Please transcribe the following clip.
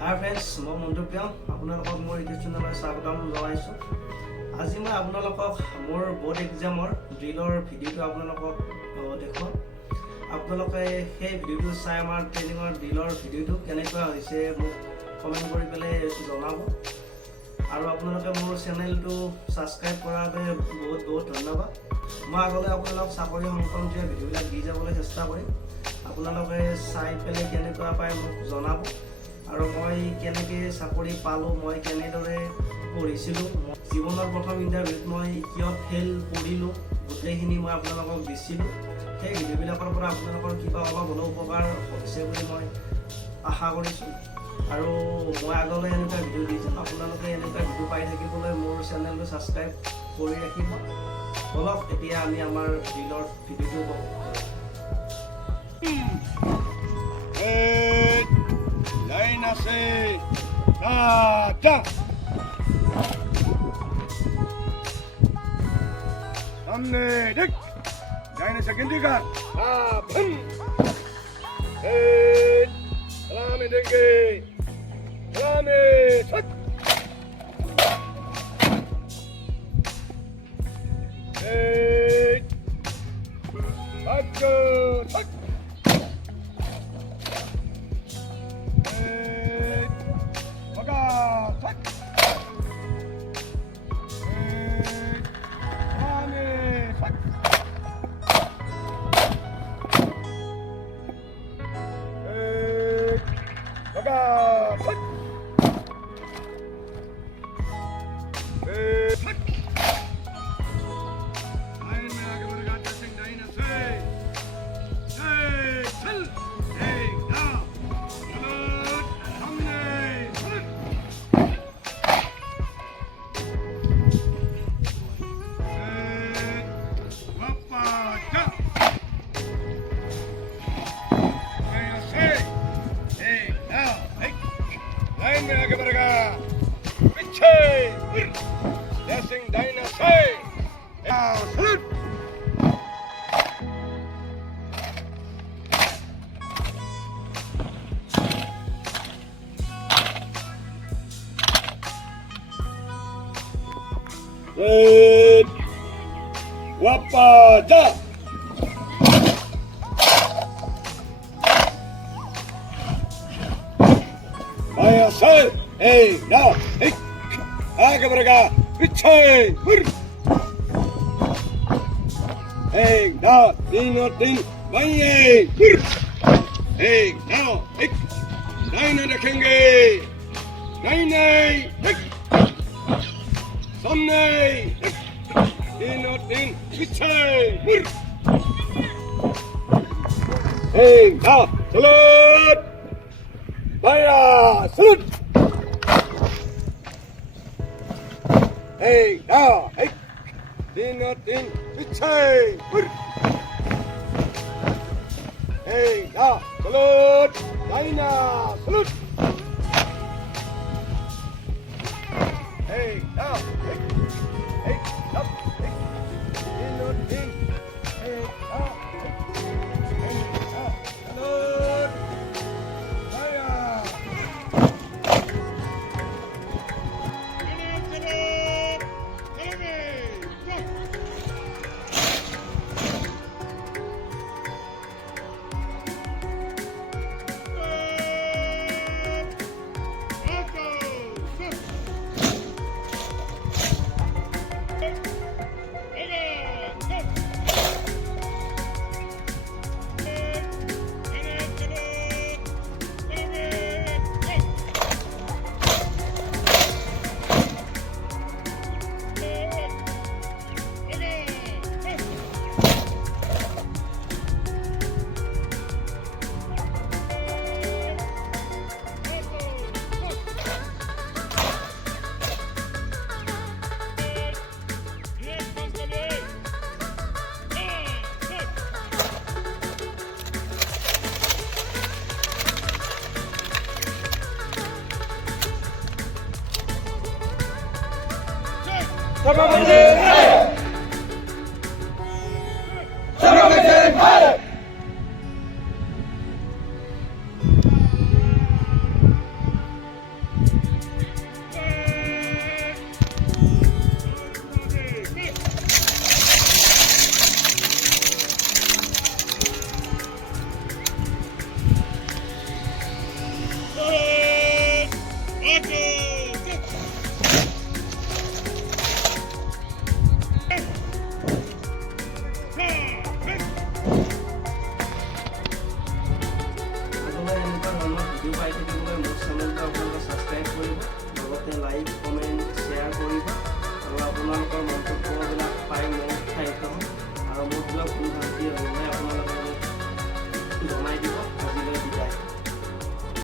High friends, মই মন্তব্য আপোনালোকক মোৰ ইউটিউব চেনেলত স্বাগতম জনাইছোঁ। আজি মই আপোনালোকক মোৰ বোৰ্ড এক্সামৰ ড্ৰিলৰ ভিডিঅ'টো আপোনালোকক দেখুৱাম। আপোনালোকে সেই ভিডিঅ'টো চাই আমাৰ ট্ৰেইনিঙৰ ড্ৰিলৰ ভিডিঅ'টো কেনেকুৱা হৈছে মোক কমেণ্ট কৰি পেলাই জনাব। আৰু আপোনালোকে মোৰ চেনেলটো ছাবস্ক্ৰাইব কৰাৰ বাবে বহুত বহুত ধন্যবাদ। মই আগলৈ আপোনালোকক চাকৰি সংক্ৰান্তীয় ভিডিঅ'বিলাক দি যাবলৈ চেষ্টা কৰিম। আপোনালোকে চাই পেলাই কেনেকুৱা পায় মোক জনাব। আৰু মই কেনেকৈ চাকৰি পালোঁ, মই কেনেদৰে পঢ়িছিলোঁ, জীৱনৰ প্ৰথম ইণ্টাৰভিউত মই কিয় ফেইল কৰিলোঁ, গোটেইখিনি মই আপোনালোকক দিছিলোঁ। সেই ভিডিঅ'বিলাকৰ পৰা আপোনালোকৰ কিবা অলপ হ'লেও উপকাৰ হৈছে বুলি মই আশা কৰিছোঁ। আৰু মই আগলৈ এনেকুৱা ভিডিঅ' দি যাম। আপোনালোকে এনেকুৱা ভিডিঅ' পাই থাকিবলৈ মোৰ চেনেলটো ছাবস্ক্ৰাইব কৰি ৰাখিব। বলক এতিয়া আমি আমাৰ ড্ৰিলৰ ভিডিঅ'টো কওঁ। লাইন আছে রাজা সামনে দেখ লাইনে সেকেন্ড দিকা আপন সালামে দেখে সালামে ছট বাচ্চা ছট Wapada Maya say hey now hey aga braga pichhe hey now din maye hey now hey naina rakhenge naina hey samne din pichhe hey now salute Maya salute hey now hey din pichhe hey now salute naina salute hey now hey hey up hey din hey up hey up salute Maya আৰু আপোনালোকৰ মন্তব্যবিলাক পাই মই উৎসাহিত হ'ম আৰু মোৰ কিবা ভুল ভ্ৰান্তি হ'লে আপোনালোকে মোক জনাই দিব